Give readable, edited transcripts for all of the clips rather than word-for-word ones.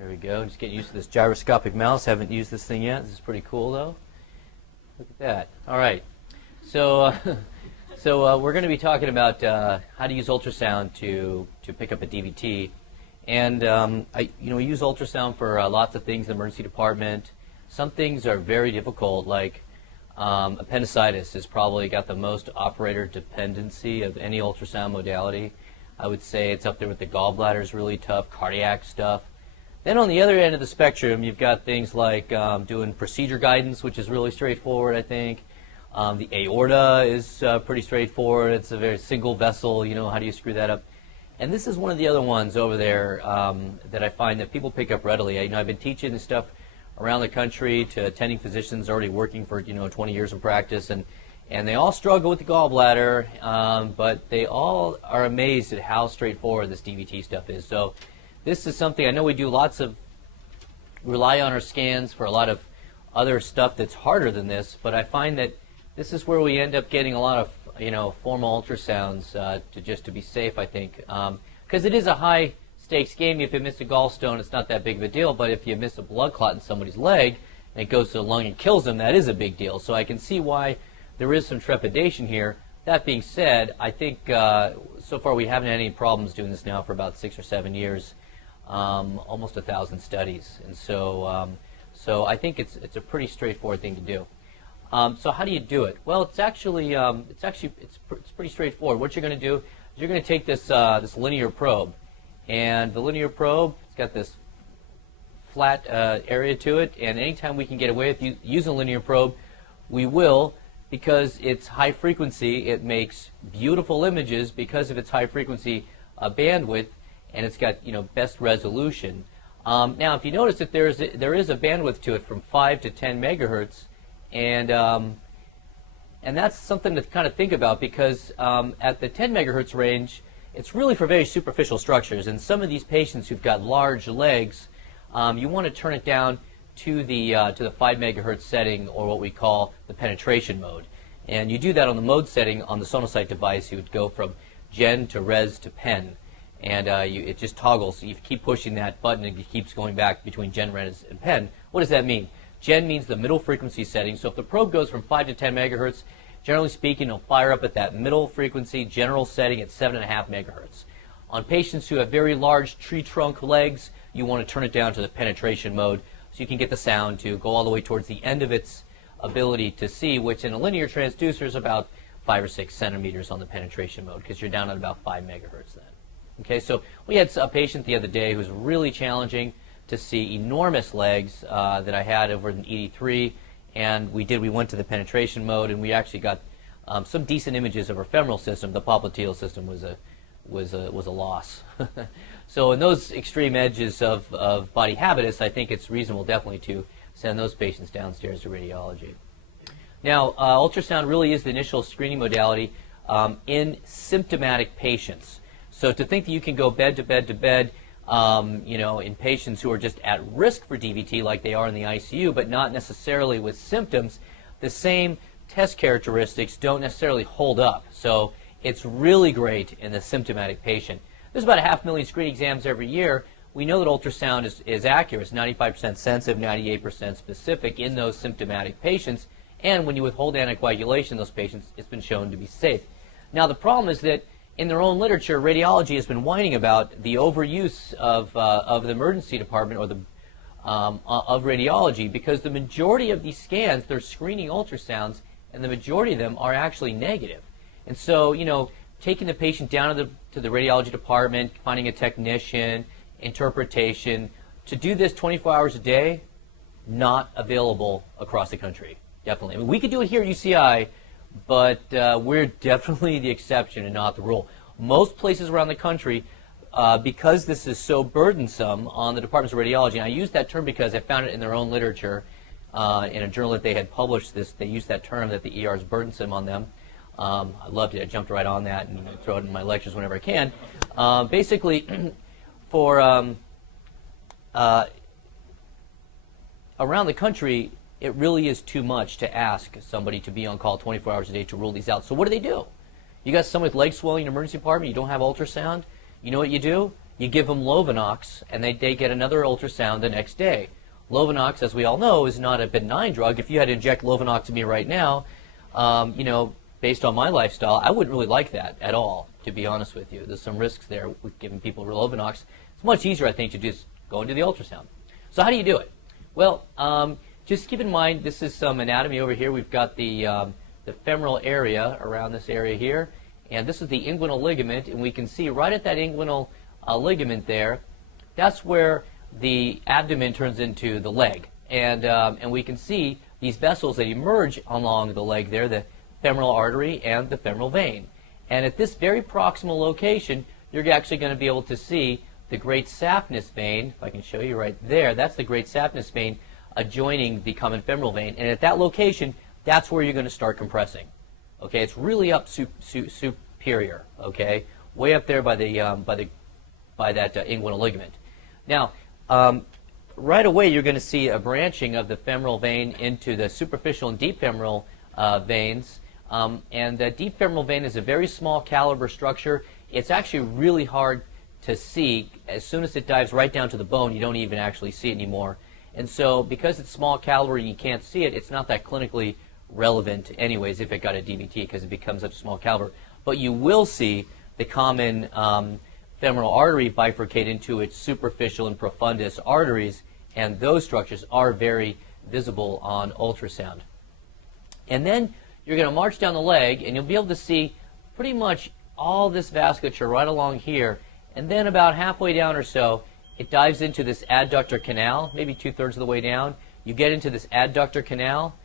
There we go. Just getting used to this gyroscopic mouse. Haven't used this thing yet. This is pretty cool, though. Look at that. All right. So, we're going to be talking about how to use ultrasound to pick up a DVT. And we use ultrasound for lots of things in the emergency department. Some things are very difficult, like appendicitis has probably got the most operator dependency of any ultrasound modality. I would say it's up there with the gallbladder is really tough, cardiac stuff. Then on the other end of the spectrum, you've got things like doing procedure guidance, which is really straightforward, I think. The aorta is pretty straightforward. It's a very single vessel, how do you screw that up? And this is one of the other ones over there that I find that people pick up readily. I've been teaching this stuff around the country to attending physicians already working for 20 years of practice, and they all struggle with the gallbladder, but they all are amazed at how straightforward this DVT stuff is. So this is something I know we do rely on our scans for a lot of other stuff that's harder than this, but I find that this is where we end up getting a lot of formal ultrasounds to be safe, I think, because it is a high stakes game. If you miss a gallstone, it's not that big of a deal, but if you miss a blood clot in somebody's leg and it goes to the lung and kills them, that is a big deal. So I can see why there is some trepidation here. That being said, I think so far we haven't had any problems doing this now for about 6 or 7 years, almost 1,000 studies, and so I think it's a pretty straightforward thing to do. So how do you do it? Well, it's pretty straightforward. What you're going to do is you're going to take this linear probe, and the linear probe, it's got this flat area to it, and anytime we can get away with using a linear probe, we will, because it's high frequency. It makes beautiful images because of its high frequency bandwidth, and it's got best resolution. Now, if you notice that there is a bandwidth to it from 5 to 10 megahertz, and that's something to kind of think about, because at the 10 megahertz range, it's really for very superficial structures. And some of these patients who've got large legs, you want to turn it down to the 5 megahertz setting, or what we call the penetration mode. And you do that on the mode setting on the Sonocyte device. You would go from gen to res to pen, and it just toggles. You keep pushing that button, and it keeps going back between gen, res, and pen. What does that mean? Gen means the middle frequency setting. So if the probe goes from 5 to 10 megahertz, generally speaking, it'll fire up at that middle frequency general setting at 7.5 megahertz. On patients who have very large tree trunk legs, you want to turn it down to the penetration mode so you can get the sound to go all the way towards the end of its ability to see, which in a linear transducer is about 5 or 6 centimeters on the penetration mode, because you're down at about 5 megahertz then. Okay, so we had a patient the other day who was really challenging to see, enormous legs that I had over in ED3, and we went to the penetration mode, and we actually got some decent images of her femoral system. The popliteal system was a loss. So in those extreme edges of body habitus, I think it's reasonable definitely to send those patients downstairs to radiology. Now, ultrasound really is the initial screening modality in symptomatic patients. So to think that you can go bed to bed to bed, in patients who are just at risk for DVT like they are in the ICU, but not necessarily with symptoms, the same test characteristics don't necessarily hold up. So it's really great in the symptomatic patient. There's about 500,000 screening exams every year. We know that ultrasound is accurate. It's 95% sensitive, 98% specific in those symptomatic patients. And when you withhold anticoagulation in those patients, it's been shown to be safe. Now, the problem is that in their own literature, radiology has been whining about the overuse of the emergency department, or of radiology, because the majority of these scans, they're screening ultrasounds, and the majority of them are actually negative. And so, taking the patient down to the radiology department, finding a technician, interpretation, to do this 24 hours a day, not available across the country, definitely. I mean, we could do it here at UCI, but we're definitely the exception and not the rule. Most places around the country, because this is so burdensome on the departments of radiology, and I use that term because I found it in their own literature, in a journal that they had published this, they used that term that the ER is burdensome on them. I loved it. I jumped right on that and throw it in my lectures whenever I can. Basically, for around the country, it really is too much to ask somebody to be on call 24 hours a day to rule these out. So what do? You got someone with leg swelling in the emergency department, you don't have ultrasound, you know what you do? you give them Lovenox, and they get another ultrasound the next day. Lovenox, as we all know, is not a benign drug. If you had to inject Lovenox to me right now, you know, based on my lifestyle, I wouldn't really like that at all, to be honest with you. There's some risks there with giving people Lovenox. It's much easier, I think, to just go and do the ultrasound. So how do you do it? Well, just keep in mind, this is some anatomy over here. We've got the femoral area around this area here, and this is the inguinal ligament, and we can see right at that inguinal ligament there, that's where the abdomen turns into the leg, and we can see these vessels that emerge along the leg there, the femoral artery and the femoral vein. And at this very proximal location, you're actually going to be able to see the great saphenous vein. If I can show you right there, that's the great saphenous vein adjoining the common femoral vein. And at that location, that's where you're going to start compressing. Okay, it's really up superior. Okay, way up there by that inguinal ligament. Now, right away, you're going to see a branching of the femoral vein into the superficial and deep femoral veins. And the deep femoral vein is a very small caliber structure. It's actually really hard to see. As soon as it dives right down to the bone, you don't even actually see it anymore. And so because it's small caliber and you can't see it, it's not that clinically relevant anyways if it got a DVT, because it becomes such a small caliber. But you will see the common femoral artery bifurcate into its superficial and profundus arteries, and those structures are very visible on ultrasound. And then you're going to march down the leg, and you'll be able to see pretty much all this vasculature right along here. And then about halfway down or so, it dives into this adductor canal, maybe 2/3 of the way down. You get into this adductor canal.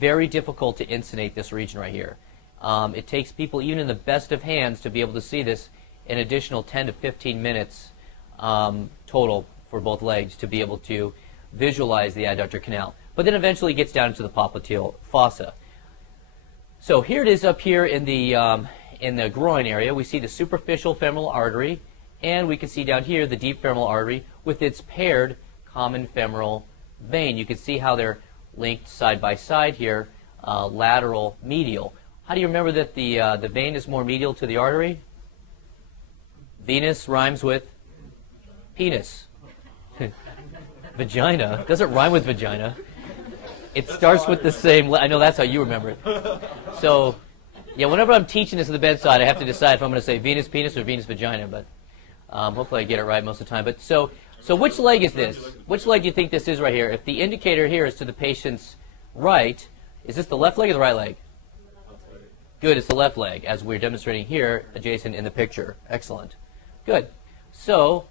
Very difficult to insonate this region right here. It takes people, even in the best of hands, to be able to see this an additional 10 to 15 minutes total for both legs to be able to visualize the adductor canal. But then eventually it gets down into the popliteal fossa. So here it is up here in the groin area. We see the superficial femoral artery, and we can see down here the deep femoral artery with its paired common femoral vein. You can see how they're linked side by side here, lateral, medial. How do you remember that the vein is more medial to the artery? Venus rhymes with penis. Vagina doesn't rhyme with vagina. It starts with the same. I know that's how you remember it. So, yeah, whenever I'm teaching this at the bedside, I have to decide if I'm going to say Venus penis or Venus vagina. But hopefully I get it right most of the time. But so which leg is this? Which leg do you think this is right here? If the indicator here is to the patient's right, is this the left leg or the right leg? Good, it's the left leg, as we're demonstrating here, adjacent in the picture. Excellent. Good. So,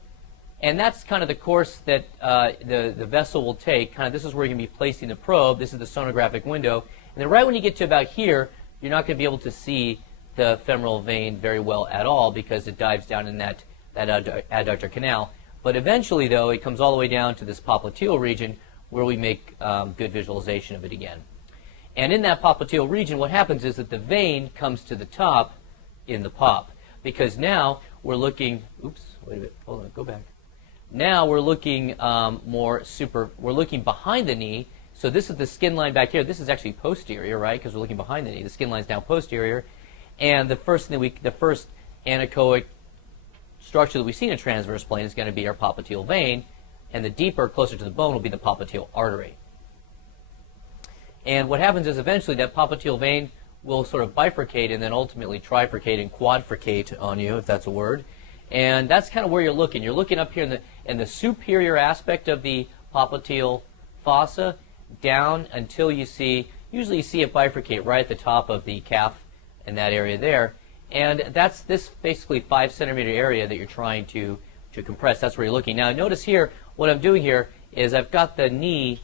and that's kind of the course that the vessel will take. Kind of, this is where you're going to be placing the probe. This is the sonographic window. And then right when you get to about here, you're not going to be able to see the femoral vein very well at all because it dives down in that adductor canal. But eventually, though, it comes all the way down to this popliteal region where we make good visualization of it again. And in that popliteal region, what happens is that the vein comes to the top in the pop, because now we're looking, oops, wait a minute, hold on, go back. Now we're looking we're looking behind the knee. So this is the skin line back here. This is actually posterior, right? Because we're looking behind the knee. The skin line's down posterior. And the first anechoic structure that we see in a transverse plane is going to be our popliteal vein, and the deeper, closer to the bone, will be the popliteal artery. And what happens is eventually that popliteal vein will sort of bifurcate and then ultimately trifurcate and quadrifurcate on you, if that's a word. And that's kind of where you're looking. You're looking up here in the superior aspect of the popliteal fossa down until you see, usually you see it bifurcate right at the top of the calf in that area there. And that's this basically 5 centimeter area that you're trying to compress. That's where you're looking. Now notice here, what I'm doing here is I've got the knee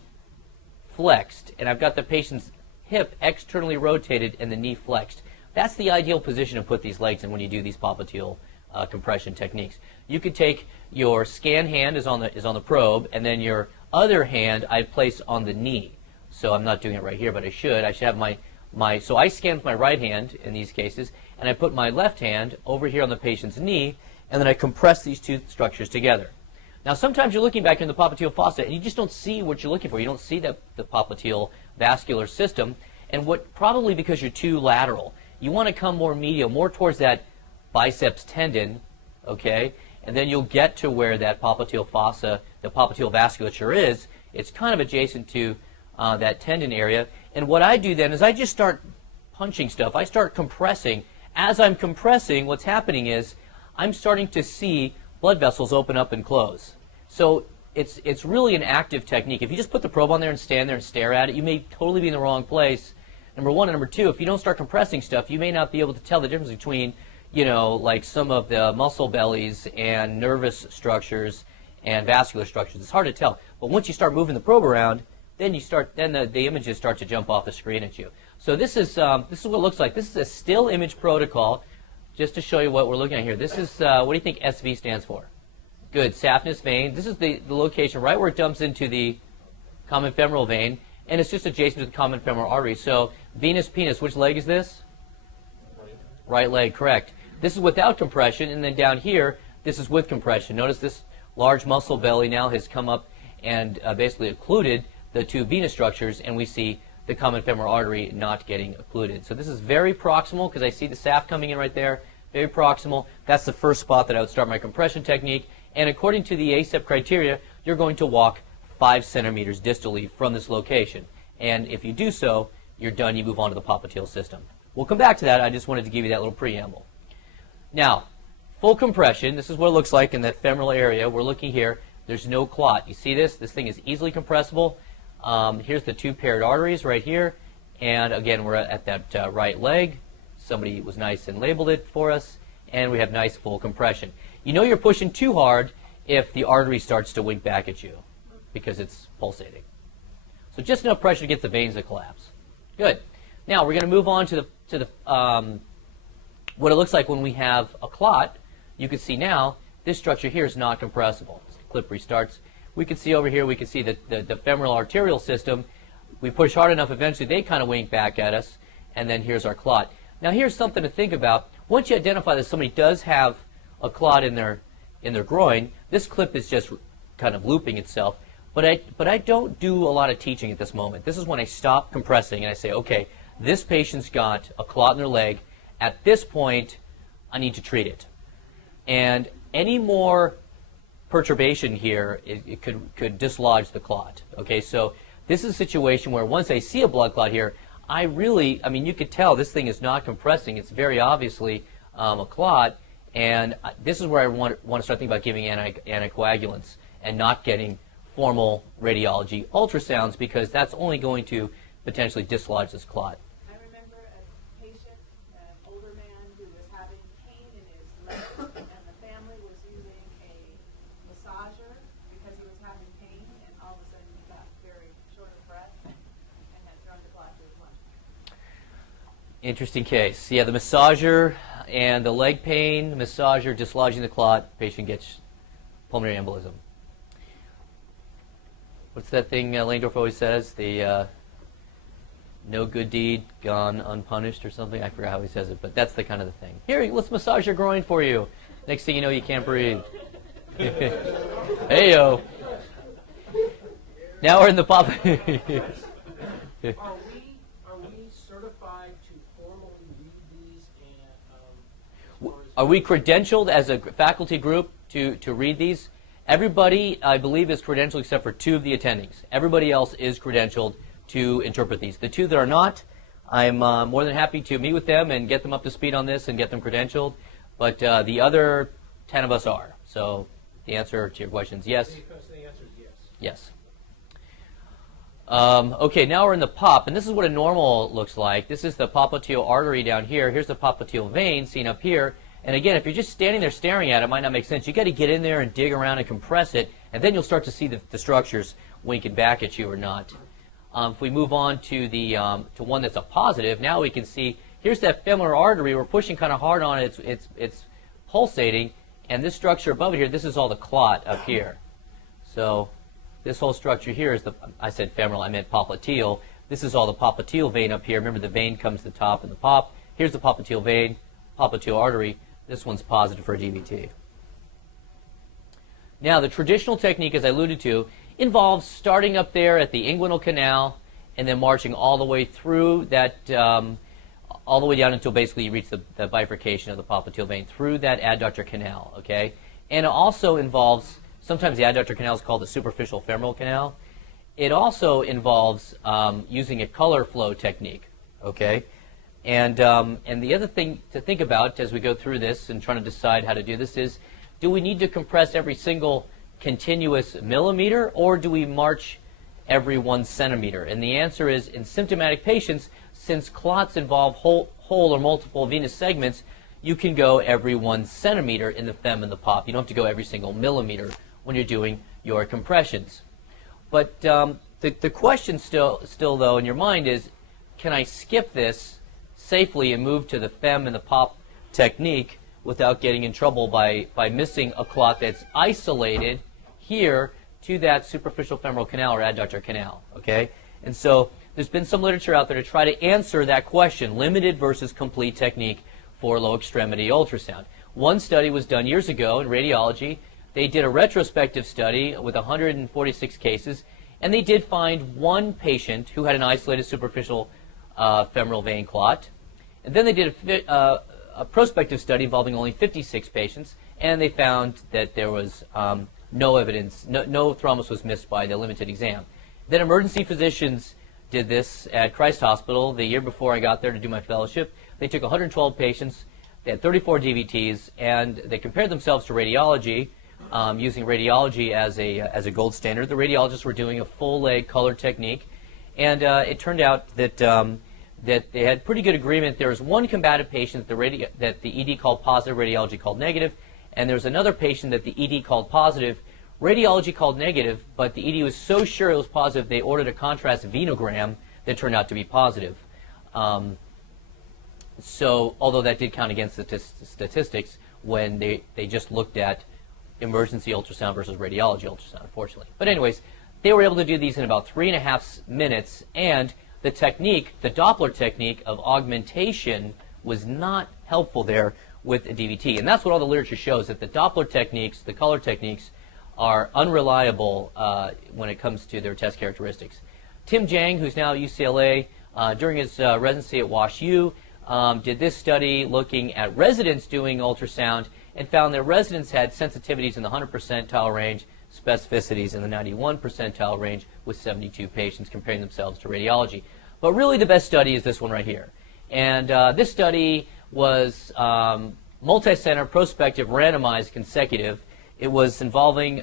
flexed, and I've got the patient's hip externally rotated and the knee flexed. That's the ideal position to put these legs in when you do these popliteal compression techniques. You could take your scan hand is on the probe, and then your other hand I place on the knee. So I'm not doing it right here, but I should. I should have so I scan with my right hand in these cases, and I put my left hand over here on the patient's knee, and then I compress these two structures together. Now sometimes you're looking back in the popliteal fossa and you just don't see what you're looking for. You don't see the popliteal vascular system, and probably because you're too lateral. You want to come more medial, more towards that biceps tendon, okay? and then you'll get to where that popliteal fossa, the popliteal vasculature is. It's kind of adjacent to that tendon area. And what I do then is I just start punching stuff. I start compressing. As I'm compressing, what's happening is I'm starting to see blood vessels open up and close. So it's really an active technique. If you just put the probe on there and stand there and stare at it, you may totally be in the wrong place. Number one. And number two, if you don't start compressing stuff, you may not be able to tell the difference between, you know, like some of the muscle bellies and nervous structures and vascular structures. It's hard to tell. But once you start moving the probe around, then the images start to jump off the screen at you. So this is what it looks like. This is a still image protocol, just to show you what we're looking at here. This is, what do you think SV stands for? Good, saphenous vein. This is the location right where it dumps into the common femoral vein, and it's just adjacent to the common femoral artery. So venous penis, which leg is this? Right leg, correct. This is without compression, and then down here, this is with compression. Notice this large muscle belly now has come up and basically occluded the two venous structures, and we see the common femoral artery not getting occluded. So this is very proximal, because I see the SAF coming in right there, very proximal. That's the first spot that I would start my compression technique, and according to the ACEP criteria, you're going to walk 5 centimeters distally from this location. And if you do so, you're done, you move on to the popliteal system. We'll come back to that. I just wanted to give you that little preamble. Now, full compression, this is what it looks like in that femoral area. We're looking here. There's no clot. You see this? This thing is easily compressible. Here's the two paired arteries right here. And again, we're at that right leg. Somebody was nice and labeled it for us. And we have nice full compression. You know you're pushing too hard if the artery starts to wink back at you because it's pulsating. So just enough pressure to get the veins to collapse. Good. Now we're going to move on to the what it looks like when we have a clot. You can see now this structure here is not compressible. This clip restarts. We can see over here, we can see the femoral arterial system. We push hard enough, eventually they kind of wink back at us, and then here's our clot. Now here's something to think about. Once you identify that somebody does have a clot in their groin, this clip is just kind of looping itself. But I don't do a lot of teaching at this moment. This is when I stop compressing and I say, okay, this patient's got a clot in their leg. At this point, I need to treat it. And any more perturbation here, it could dislodge the clot. Okay, so this is a situation where once I see a blood clot here, I mean, you could tell this thing is not compressing. It's very obviously a clot, and this is where I want to start thinking about giving anticoagulants and not getting formal radiology ultrasounds, because that's only going to potentially dislodge this clot. I remember a patient, an older man who was having pain in his leg, and the family was using a massager because he was having pain, and all of a sudden he got very short of breath and had thrown the clot to his lungs. Interesting case. Yeah, the massager and the leg pain, massager dislodging the clot, patient gets pulmonary embolism. What's that thing Langdorf always says? The no good deed gone unpunished or something. I forgot how he says it, but that's the kind of the thing. Here, let's massage your groin for you. Next thing you know, you can't breathe. Hey-yo. Now we're in the pop. Are we certified to formally read these? And Are we credentialed as a faculty group to read these? Everybody, I believe, is credentialed except for 2 of the attendings. Everybody else is credentialed to interpret these. The 2 that are not, I'm more than happy to meet with them and get them up to speed on this and get them credentialed. But the other 10 of us are. So the answer to your question is yes. the answer is yes. Yes. Okay, now we're in the pop, and this is what a normal looks like. This is the popliteal artery down here. Here's the popliteal vein seen up here. And again, if you're just standing there staring at it, it might not make sense. You've got to get in there and dig around and compress it, and then you'll start to see the structures winking back at you or not. If we move on to the to one that's a positive, now we can see here's that femoral artery. We're pushing kind of hard on it. It's pulsating, and this structure above it here, this is all the clot up here. So this whole structure here is I said femoral, I meant popliteal. This is all the popliteal vein up here. Remember, the vein comes to the top in the pop. Here's the popliteal vein, popliteal artery. This one's positive for a DVT. Now, the traditional technique, as I alluded to, involves starting up there at the inguinal canal and then marching all the way through that, all the way down until basically you reach the bifurcation of the popliteal vein through that adductor canal, okay? And it also involves, sometimes the adductor canal is called the superficial femoral canal. It also involves using a color flow technique, okay? And the other thing to think about as we go through this and trying to decide how to do this is, do we need to compress every single continuous millimeter, or do we march every 1 centimeter? And the answer is, in symptomatic patients, since clots involve whole or multiple venous segments, you can go every 1 centimeter in the fem and the pop. You don't have to go every single millimeter when you're doing your compressions. But the question still though in your mind is, can I skip this safely and move to the fem and the pop technique without getting in trouble by missing a clot that's isolated here to that superficial femoral canal or adductor canal, okay? And so there's been some literature out there to try to answer that question, limited versus complete technique for low extremity ultrasound. One study was done years ago in radiology. They did a retrospective study with 146 cases, and they did find one patient who had an isolated superficial femoral vein clot. And then they did a prospective study involving only 56 patients, and they found that there was no evidence, no thrombus was missed by the limited exam. Then emergency physicians did this at Christ Hospital the year before I got there to do my fellowship. They took 112 patients, they had 34 DVTs, and they compared themselves to radiology, using radiology as a gold standard. The radiologists were doing a full leg color technique, and it turned out that that they had pretty good agreement. There was one combative patient that the ED called positive, radiology called negative, and there was another patient that the ED called positive, radiology called negative, but the ED was so sure it was positive they ordered a contrast venogram that turned out to be positive. So, although that did count against the statistics when they just looked at emergency ultrasound versus radiology ultrasound, unfortunately. But anyways, they were able to do these in about 3.5 minutes, and the technique, the Doppler technique of augmentation, was not helpful there with a DVT. And that's what all the literature shows, that the Doppler techniques, the color techniques, are unreliable when it comes to their test characteristics. Tim Jang, who's now at UCLA, during his residency at WashU, did this study looking at residents doing ultrasound and found that residents had sensitivities in the 100 percentile range, specificities in the 91 percentile range, with 72 patients comparing themselves to radiology. But really the best study is this one right here. And this study was multi-center, prospective, randomized, consecutive. It was involving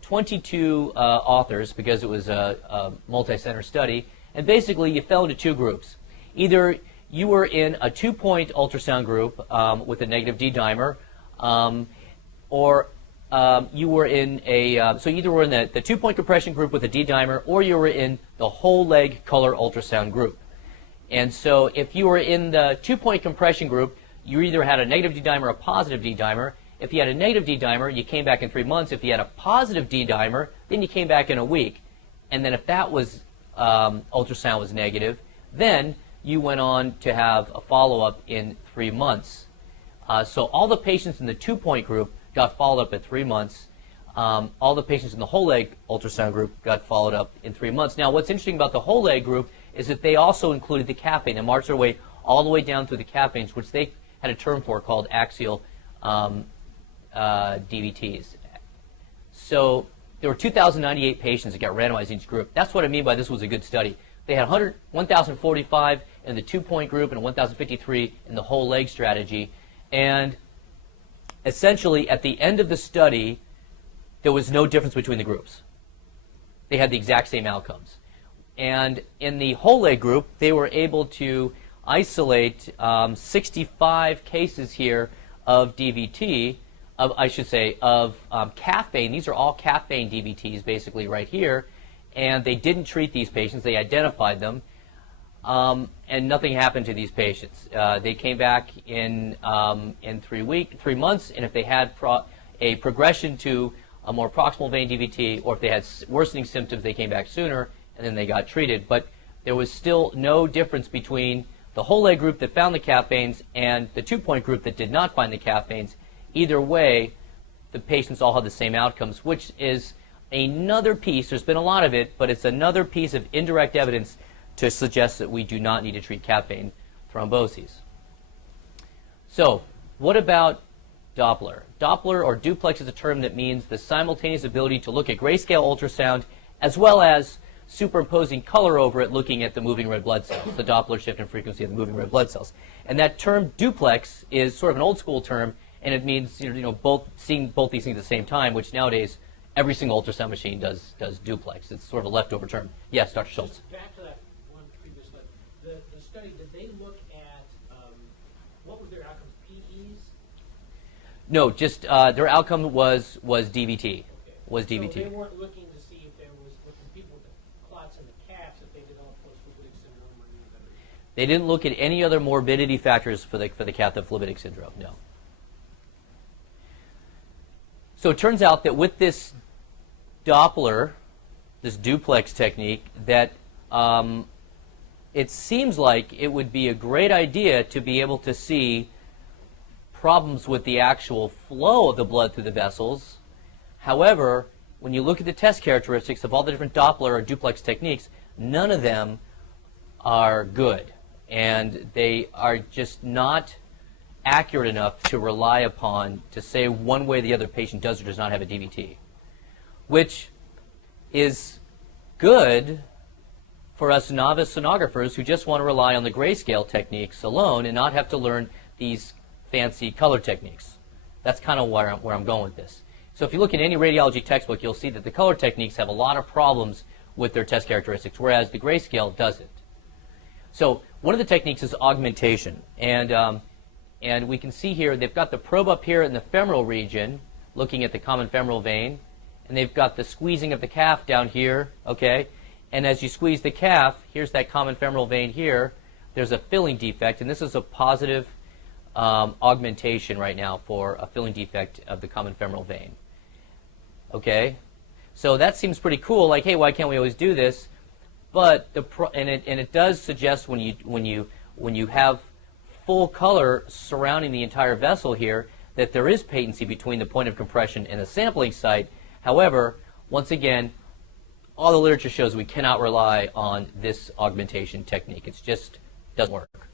22 authors because it was a multi-center study. And basically you fell into two groups. Either you were in a 2-point ultrasound group with a negative D-dimer, or you were in a, so either were in the 2-point compression group with a D-dimer, or you were in the whole leg color ultrasound group. And so if you were in the 2-point compression group, you either had a negative D-dimer or a positive D-dimer. If you had a negative D-dimer, you came back in 3 months. If you had a positive D-dimer, then you came back in a week. And then if that was, ultrasound was negative, then you went on to have a follow-up in 3 months. So all the patients in the 2-point group got followed up at 3 months. All the patients in the whole leg ultrasound group got followed up in 3 months. Now, what's interesting about the whole leg group is that they also included the calf vein and marched their way all the way down through the calf veins, which they had a term for called axial DVTs. So there were 2,098 patients that got randomized in each group. That's what I mean by this was a good study. They had 1,045 in the 2-point group and 1,053 in the whole leg strategy. And essentially, at the end of the study, there was no difference between the groups. They had the exact same outcomes. And in the whole leg group, they were able to isolate 65 cases here of DVT, of calf vein. These are all calf vein DVTs basically right here. And they didn't treat these patients. They identified them. And nothing happened to these patients. They came back in 3 months, and if they had a progression to a more proximal vein DVT, or if they had worsening symptoms, they came back sooner, and then they got treated. But there was still no difference between the whole leg group that found the calf veins and the 2-point group that did not find the calf veins. Either way, the patients all had the same outcomes, which is another piece. There's been a lot of it, but it's another piece of indirect evidence to suggest that we do not need to treat calf vein thromboses. So, what about Doppler? Doppler or duplex is a term that means the simultaneous ability to look at grayscale ultrasound as well as superimposing color over it, looking at the moving red blood cells, the Doppler shift in frequency of the moving red blood cells. And that term duplex is sort of an old school term, and it means seeing both these things at the same time, which nowadays every single ultrasound machine does duplex. It's sort of a leftover term. Yes, Dr. Schultz. Just back to that one previous slide. The study, did they look at what was their outcomes? PEs? No, just their outcome was DVT. Okay. Was DVT. So they weren't looking to see if there was, with the people with the clots in the calves, if they developed post-fluvitic syndrome or any other. They didn't look at any other morbidity factors for the cathephylitic syndrome. No. So it turns out that with this Doppler, this duplex technique, that it seems like it would be a great idea to be able to see problems with the actual flow of the blood through the vessels. However, when you look at the test characteristics of all the different Doppler or duplex techniques, none of them are good. And they are just not accurate enough to rely upon to say one way the other patient does or does not have a DVT, which is good for us novice sonographers who just want to rely on the grayscale techniques alone and not have to learn these fancy color techniques. That's kind of where I'm going with this. So if you look at any radiology textbook, you'll see that the color techniques have a lot of problems with their test characteristics, whereas the grayscale doesn't. So one of the techniques is augmentation, and we can see here they've got the probe up here in the femoral region, looking at the common femoral vein, and they've got the squeezing of the calf down here, okay? And as you squeeze the calf, here's that common femoral vein here. There's a filling defect, and this is a positive augmentation right now for a filling defect of the common femoral vein. Okay, so that seems pretty cool. Like, hey, why can't we always do this? But it does suggest when you have full color surrounding the entire vessel here that there is patency between the point of compression and the sampling site. However, once again, all the literature shows we cannot rely on this augmentation technique. It just doesn't work.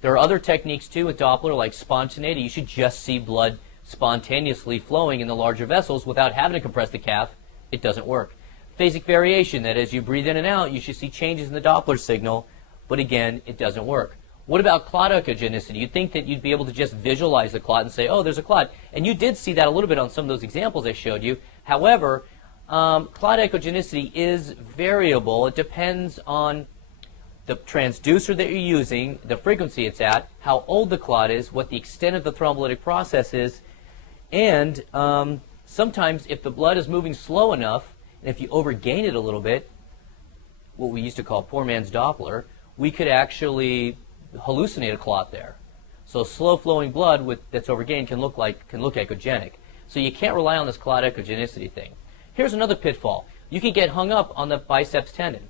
There are other techniques too with Doppler, like spontaneity. You should just see blood spontaneously flowing in the larger vessels without having to compress the calf. It doesn't work. Phasic variation, that as you breathe in and out, you should see changes in the Doppler signal, but again, it doesn't work. What about clot echogenicity? You'd think that you'd be able to just visualize the clot and say, oh, there's a clot. And you did see that a little bit on some of those examples I showed you. However, clot echogenicity is variable. It depends on the transducer that you're using, the frequency it's at, how old the clot is, what the extent of the thrombolytic process is, and sometimes if the blood is moving slow enough, and if you overgain it a little bit, what we used to call poor man's Doppler, we could actually hallucinate a clot there. So slow-flowing blood that's overgained can look echogenic. So you can't rely on this clot echogenicity thing. Here's another pitfall. You can get hung up on the biceps tendon.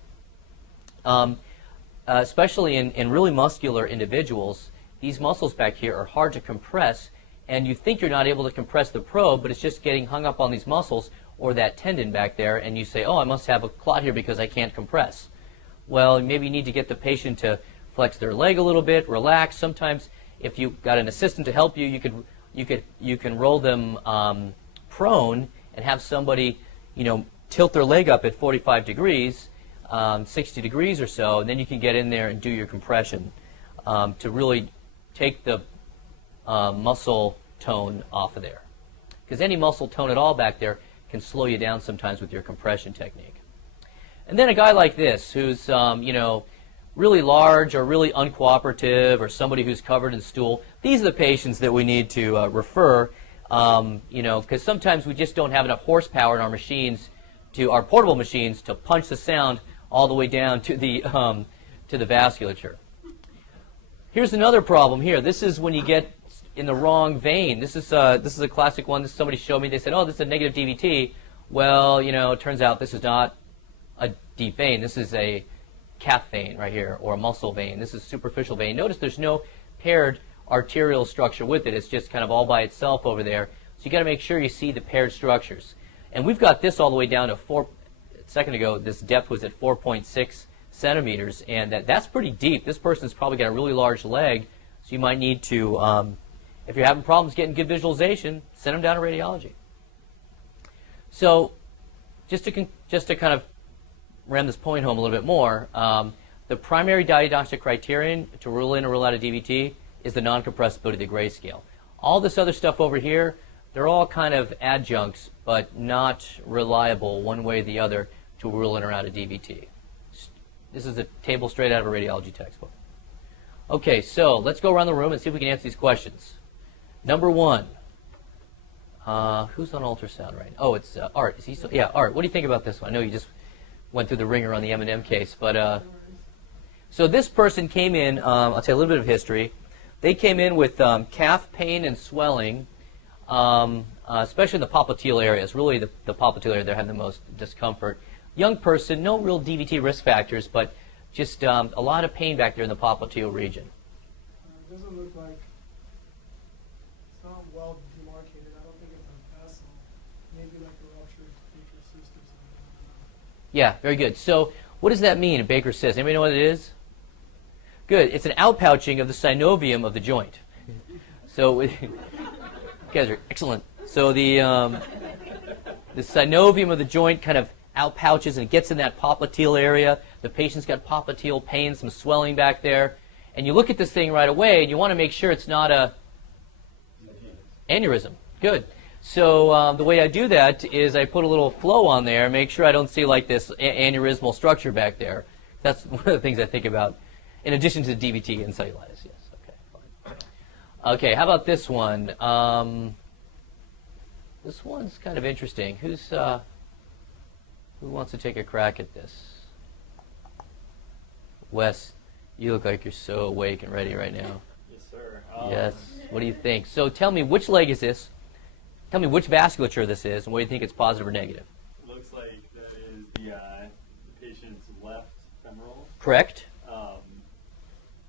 Especially in really muscular individuals, these muscles back here are hard to compress, and you think you're not able to compress the probe, but it's just getting hung up on these muscles or that tendon back there, and you say, oh, I must have a clot here because I can't compress. Well, maybe you need to get the patient to flex their leg a little bit, relax. Sometimes if you've got an assistant to help you, you can roll them prone and have somebody, tilt their leg up at 45 degrees, 60 degrees or so, and then you can get in there and do your compression to really take the muscle tone off of there. Because any muscle tone at all back there can slow you down sometimes with your compression technique. And then a guy like this who's, really large or really uncooperative or somebody who's covered in stool, these are the patients that we need to refer, because sometimes we just don't have enough horsepower in our machines, our portable machines, to punch the sound all the way down to the vasculature. Here's another problem here. This is when you get in the wrong vein. This is a classic one. This somebody showed me. They said, oh, this is a negative DVT. Well, it turns out this is not a deep vein. This is a calf vein right here, or a muscle vein. This is superficial vein. Notice there's no paired arterial structure with it. It's just kind of all by itself over there. So you got to make sure you see the paired structures. And we've got this all the way down to a second ago, this depth was at 4.6 centimeters, and that's pretty deep. This person's probably got a really large leg, so you might need to If you're having problems getting good visualization, send them down to radiology. So just to kind of ram this point home a little bit more, the primary diagnostic criterion to rule in or rule out a DVT is the non-compressibility of the grayscale. All this other stuff over here, they're all kind of adjuncts, but not reliable one way or the other to rule in or out a DVT. This is a table straight out of a radiology textbook. Okay, so let's go around the room and see if we can answer these questions. Number one, who's on ultrasound right now? Oh, it's Art. Is he still? Yeah, Art. What do you think about this one? I know you just went through the ringer on the M&M case, but so this person came in. I'll tell you a little bit of history. They came in with calf pain and swelling, especially in the popliteal areas. Really, the popliteal area they're having the most discomfort. Young person, no real DVT risk factors, but just a lot of pain back there in the popliteal region. It doesn't look like it's not well demarcated. I don't think it's a vessel. Maybe like a ruptured Baker cyst or something. Yeah, very good. So what does that mean, a Baker cyst? Anybody know what it is? Good. It's an outpouching of the synovium of the joint. So you guys are excellent. So the synovium of the joint kind of outpouches and it gets in that popliteal area. The patient's got popliteal pain, some swelling back there. And you look at this thing right away and you want to make sure it's not a aneurysm. Good. So the way I do that is I put a little flow on there, make sure I don't see like this aneurysmal structure back there. That's one of the things I think about in addition to DVT and cellulitis. Yes. Okay, fine. Okay, how about this one? This one's kind of interesting. Who wants to take a crack at this? Wes, you look like you're so awake and ready right now. Yes, sir. Yes. What do you think? So tell me, which leg is this? Tell me which vasculature this is, and what do you think it's positive or negative? Looks like that is the patient's left femoral Correct.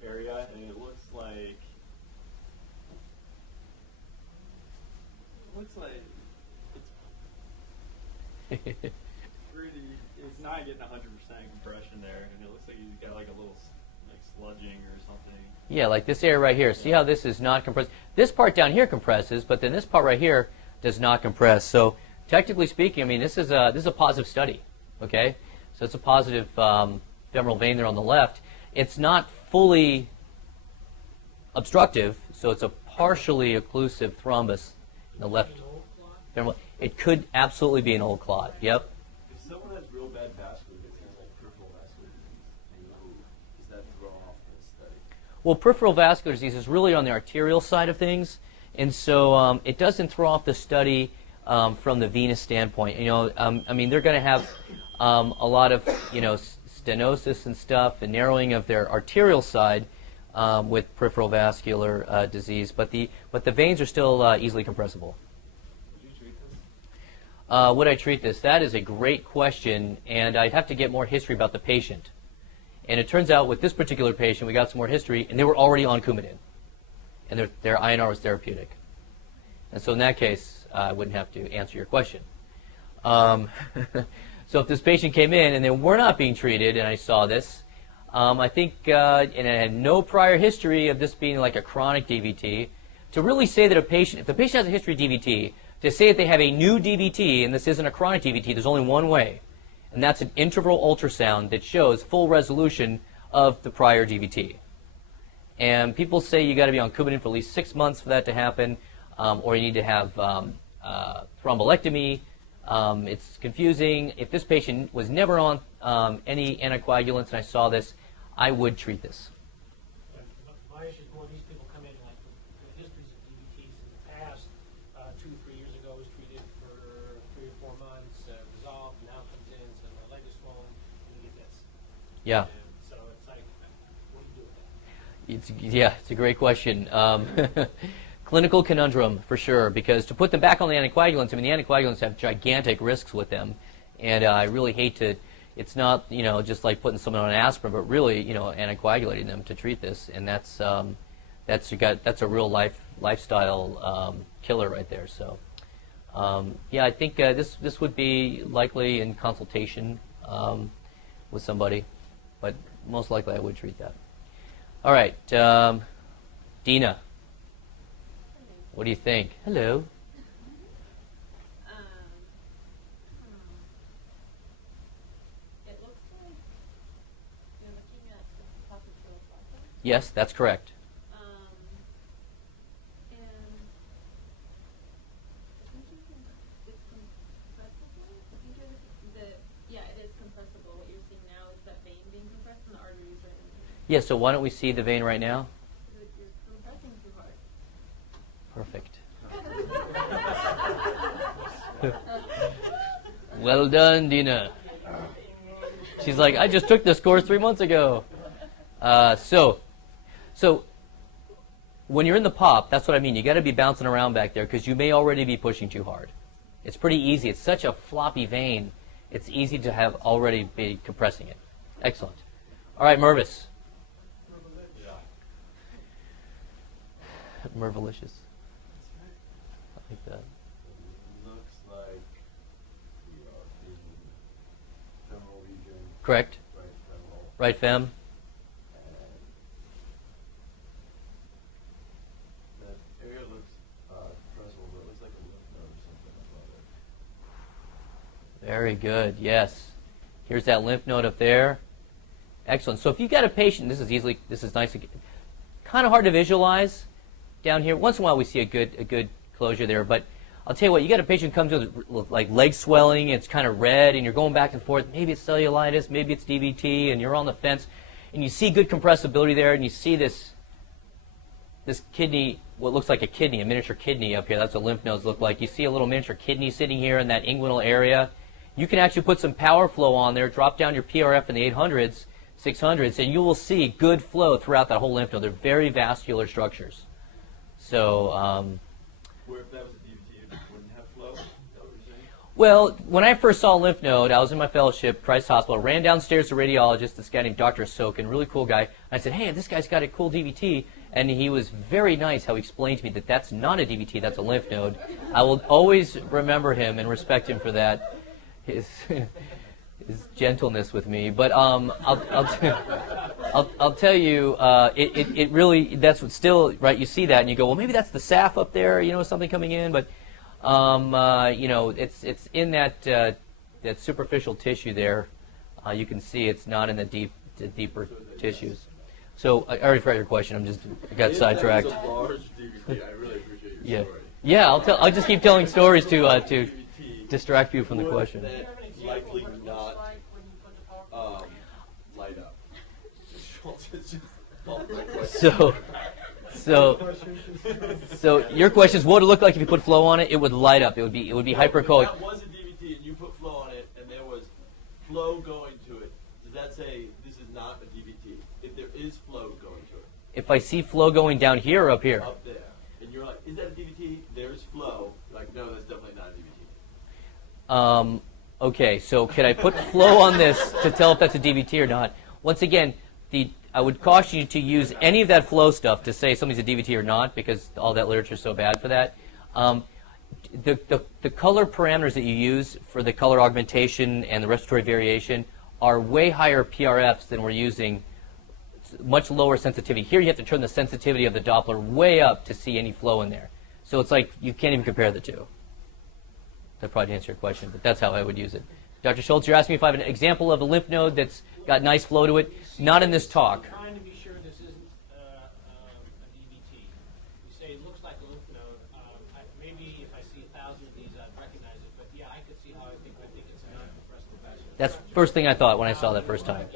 area, and it looks like it's pretty. It's not getting 100% compression there, and it looks like he's got like a little like sludging or something. Yeah, like this area right here. See how this is not compressed? This part down here compresses, but then this part right here does not compress. So technically speaking, I mean, this is a positive study. Okay, so it's a positive femoral vein there on the left. It's not fully obstructive, so it's a partially occlusive thrombus in the left femoral. It could absolutely be an old clot. Yep. If someone has real bad vascular disease, like peripheral vascular disease, does that throw off the study? Well, peripheral vascular disease is really on the arterial side of things, and so it doesn't throw off the study from the venous standpoint. You know, I mean, they're going to have a lot of, you know, stenosis and stuff, and narrowing of their arterial side with peripheral vascular disease, but the veins are still easily compressible. Would you treat this? Would I treat this? That is a great question, and I'd have to get more history about the patient. And it turns out with this particular patient, we got some more history, and they were already on Coumadin, and their INR was therapeutic. And so in that case, I wouldn't have to answer your question. So if this patient came in and they were not being treated, and I saw this, I think, and I had no prior history of this being like a chronic DVT, to really say that if the patient has a history of DVT, to say that they have a new DVT and this isn't a chronic DVT, there's only one way, and that's an interval ultrasound that shows full resolution of the prior DVT. And people say you got to be on Coumadin for at least 6 months for that to happen, or you need to have thrombolectomy. It's confusing. If this patient was never on any anticoagulants and I saw this, I would treat this. My issue is more these people come in like with histories of DVTs in the past. 2 or 3 years ago was treated for 3 or 4 months, resolved, now comes in, so my leg is swollen, and you get this. Yeah. And so it's like, what do you do with that? It's a great question. Clinical conundrum for sure, because to put them back on the anticoagulants, I mean, the anticoagulants have gigantic risks with them, and I really hate to. It's not, you know, just like putting someone on aspirin, but really, you know, anticoagulating them to treat this, and that's a real lifestyle killer right there. So, yeah, I think this would be likely in consultation with somebody, but most likely I would treat that. All right, Dina. What do you think? Hello. It looks like you're looking at the popliteal fossa. Yes, that's correct. And I think it's compressible. I think yeah, it is compressible. What you're seeing now is that vein being compressed and the arteries right in there. Yeah, so why don't we see the vein right now? You're compressing too hard. Perfect. Well done, Dina. She's like, I just took this course 3 months ago. So when you're in the pop, that's what I mean. You got to be bouncing around back there because you may already be pushing too hard. It's pretty easy. It's such a floppy vein. It's easy to have already be compressing it. Excellent. All right, Mervis. Mervilicious. I like that. Looks like we are in femoral region, Correct. right femoral, Right fem. and that area looks compressible, but it looks like a lymph node or something above it. Very good. Yes. Here's that lymph node up there. Excellent. So if you've got a patient, this is nice. Kind of hard to visualize down here. Once in a while we see a good closure there, but I'll tell you what, you got a patient who comes with like leg swelling, it's kind of red, and you're going back and forth. Maybe it's cellulitis, maybe it's DVT, and you're on the fence, and you see good compressibility there, and you see this kidney, what looks like a kidney, a miniature kidney up here. That's what lymph nodes look like. You see a little miniature kidney sitting here in that inguinal area. You can actually put some power flow on there, drop down your PRF in the 800s, 600s, and you will see good flow throughout that whole lymph node. They're very vascular structures. So, Where if that was a DVT, it wouldn't have flow? Is that what you're saying? well, when I first saw a lymph node, I was in my fellowship, Christ Hospital, ran downstairs to radiologist, this guy named Dr. Sokin, really cool guy. I said, hey, this guy's got a cool DVT. And he was very nice how he explained to me that that's not a DVT, that's a lymph node. I will always remember him and respect him for that, his gentleness with me. But I'll tell you, it really, that's what still, right, you see that and you go, well, maybe that's the SAF up there, something coming in. But, it's in that superficial tissue there. You can see it's not in the deeper tissues. So I already forgot your question. I got sidetracked. That was a large DVT. I really appreciate your Yeah, story. yeah. I'll just keep telling stories to DVT distract you from the would question. that likely not light up. It's just all my questions. So your question is, what would it look like if you put flow on it? It would light up. It would be hypercoic. If that was a DVT and you put flow on it and there was flow going to it, does that say this is not a DVT? If there is flow going to it, If I see flow going down here or up here, up there, and you're like, is that a DVT? There's flow. You're like, no, that's definitely not a DVT. okay. So can I put flow on this to tell if that's a DVT or not? Once again, I would caution you to use any of that flow stuff to say something's a DVT or not, because all that literature is so bad for that. The color parameters that you use for the color augmentation and the respiratory variation are way higher PRFs than we're using. Much lower sensitivity. Here you have to turn the sensitivity of the Doppler way up to see any flow in there. So it's like you can't even compare the two. That probably answers your question, but that's how I would use it. Dr. Schultz, you're asking me if I have an example of a lymph node that's got nice flow to it. Not in this talk. I'm trying to be sure this isn't a DVT. You say it looks like a lymph node. Maybe if I see 1,000 of these, I'd recognize it. But yeah, I could see how I think it's a non-compressible vascular. That's the first thing I thought when I saw that first time.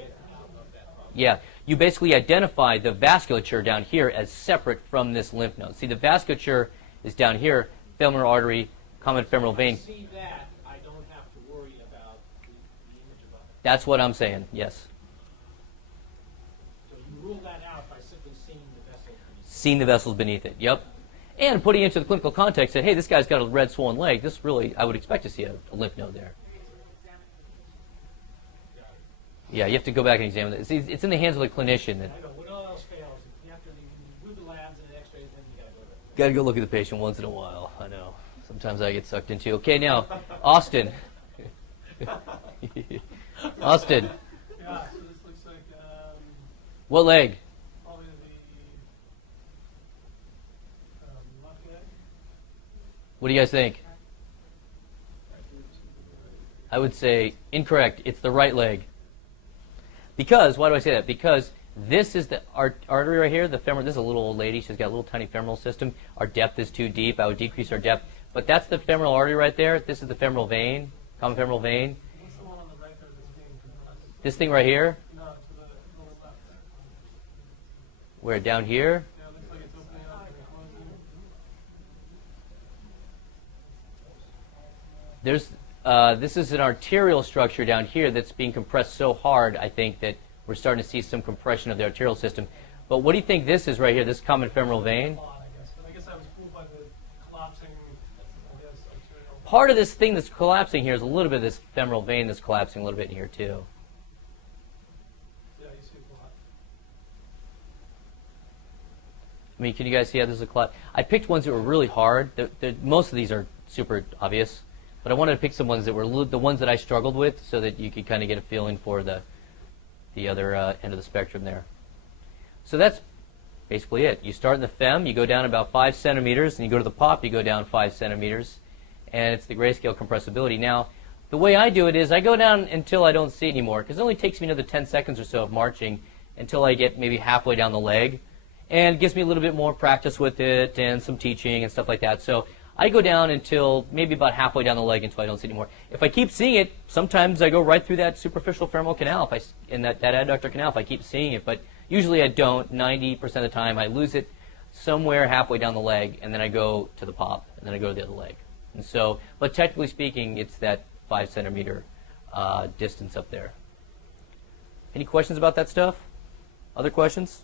Yeah, you basically identify the vasculature down here as separate from this lymph node. See, the vasculature is down here, femoral artery, common femoral vein. If I see that, I don't have to worry about the image above it. That's what I'm saying, yes. So you rule that out by simply seeing the vessel. Seeing the vessels beneath it, yep. And putting it into the clinical context that, hey, this guy's got a red swollen leg. This really, I would expect to see a lymph node there. Yeah, you have to go back and examine it. It's in the hands of the clinician. That I know, when all else fails, you have to do the labs and the x-rays, then you got to go there. got to go look at the patient once in a while. I know. Sometimes I get sucked into. Okay, now, Austin. Austin, Yeah, so this looks like what leg? probably the left leg. What do you guys think? I would say incorrect. It's the right leg. Because, why do I say that? Because this is the artery right here, the femoral. This is a little old lady. She's got a little tiny femoral system. Our depth is too deep. I would decrease our depth. But that's the femoral artery right there. This is the femoral vein, common femoral vein. What's the one on the right there that's being compressed? This thing right here. No, to the lower left. Where, down here? Yeah, it looks like it's opening up and closing. This is an arterial structure down here that's being compressed so hard, I think, that we're starting to see some compression of the arterial system. But what do you think this is right here, this common femoral vein? But I guess I was fooled by the collapsing, I guess, arterial. Part of this thing that's collapsing here is a little bit of this femoral vein that's collapsing a little bit in here too. Yeah, you see a lot. I mean, can you guys see how this is a collapse? I picked ones that were really hard. Most of these are super obvious. But I wanted to pick some ones that were the ones that I struggled with so that you could kind of get a feeling for the other end of the spectrum there. So that's basically it. You start in the fem, you go down about 5 centimeters, and you go to the pop, you go down 5 centimeters. And it's the grayscale compressibility. Now, the way I do it is I go down until I don't see it anymore, because it only takes me another 10 seconds or so of marching until I get maybe halfway down the leg. And it gives me a little bit more practice with it and some teaching and stuff like that. So I go down until maybe about halfway down the leg until I don't see it anymore. If I keep seeing it, sometimes I go right through that superficial femoral canal, in that adductor canal, if I keep seeing it. But usually I don't. 90% of the time I lose it somewhere halfway down the leg, and then I go to the pop, and then I go to the other leg. And so, but technically speaking, it's that 5 centimeter distance up there. Any questions about that stuff? Other questions?